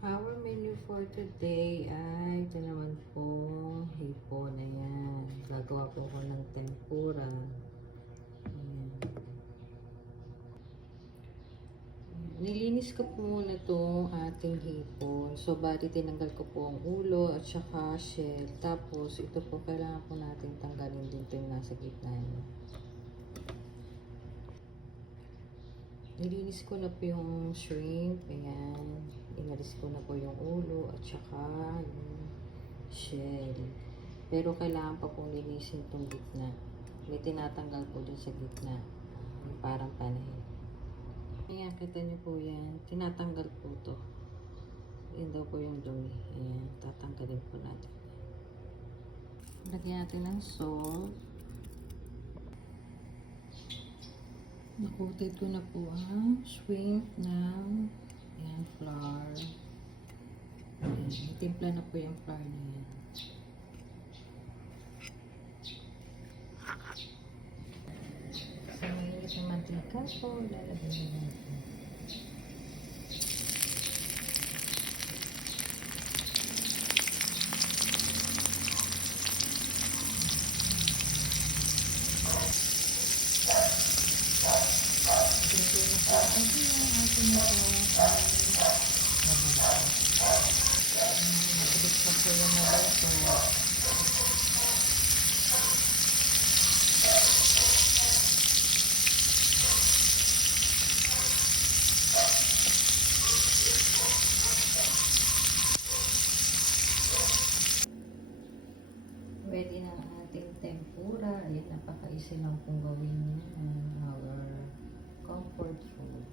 Our menu for today ay ito naman pong hipon na yan. Gagawa po ko ng tempura. Ayan. Nilinis ko po muna itong ating hipon. So, bali tinanggal ko po ang ulo at saka shell. Tapos, ito po kailangan po natin tanggalin din ito yung nasa gitna niya. Nilinis ko na po yung shrimp. Ayan. Inalis ko na po yung ulo at saka yung shell. Pero kailangan pa pong linisin itong gitna. May tinatanggal po din sa gitna. Yung parang panay. Ayan, kita niyo po yan. Tinatanggal po to. Yan daw po yung dumi. Ayan, tatanggalin po natin. Lagyan natin ng salt. Nakutin ko na po ang shrimp ng ayan, flour. Ayan, timpla na po yung flour na yan. Sa mainit ng mantika po, lalagyan na natin. Mabilis pa po yung maluto. Ready na ang ating tempura. Ayan, napaka-easy lang pong gawin niya. Our comfort food.